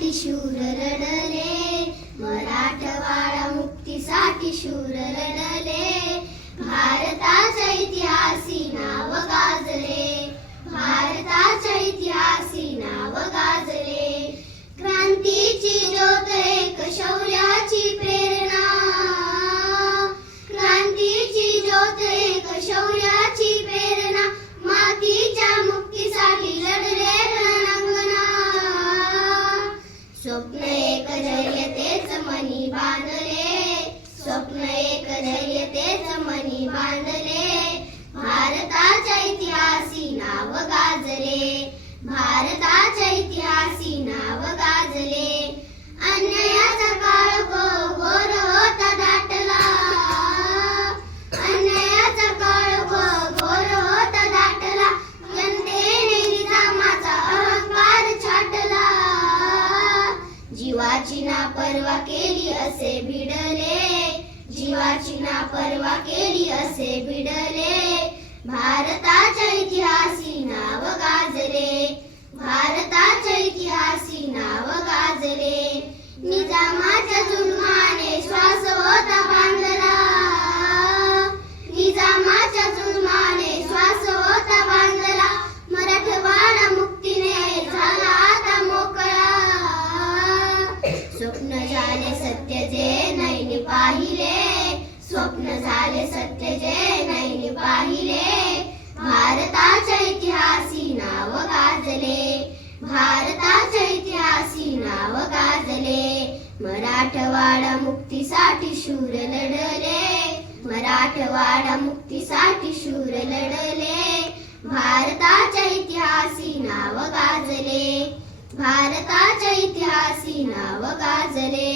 मुक्तीसाठी शूर लढले, मराठवाडा मुक्तीसाठी शूर लढले. भारताच्या इतिहासी नाव गाजले, भारताच्या इतिहासी नाव गाजले. क्रांतीची ज्योत एक शौर्याची प्रेरणा, क्रांतीची ज्योत एक शौर्याची प्रेरणा. मातीच्या मुक्तीसाठी लढले रणांगणा, स्वप्न एक धैर्य तेच मनी बांधले, स्वप्न एक धैर्य तेच मनी बांधले. भारताच्या इतिहासी नाव गाजले, भारताच्या इतिहासी नाव गाजले. अन्यायाचा काळ घोर होता दाटला, अन्यायाचा काळ घोर होता दाटला. जनतेने निजामाचा अहंकार छाटला, जीवाची नापर्वा केली असे भिडले, जीवाची नापर्वा केली असे भिडले. भारताच्या इतिहासी नाव गाजले, भारताच्या इतिहासी नाव गाजले. निजामाच्या जुलमाने श्वास होता बांधला, निजामाच्या जुलमाने श्वास होता बांधला. मराठवाडा मुक्तीने झाला आता मोकळा, स्वप्न झाले सत्य जे नैने पाहिले, स्वप्न झाले सत्य जे नैने पाहिले. भारताच्या इतिहासी नाव गाजले, भारताच्या इतिहासी नाव गाजले. मराठवाडा मुक्तीसाठी शूर लढले, मराठवाडा मुक्तीसाठी शूर लढले. भारताच्या इतिहासी नाव गाजले, भारताच्या इतिहासी नाव गाजले.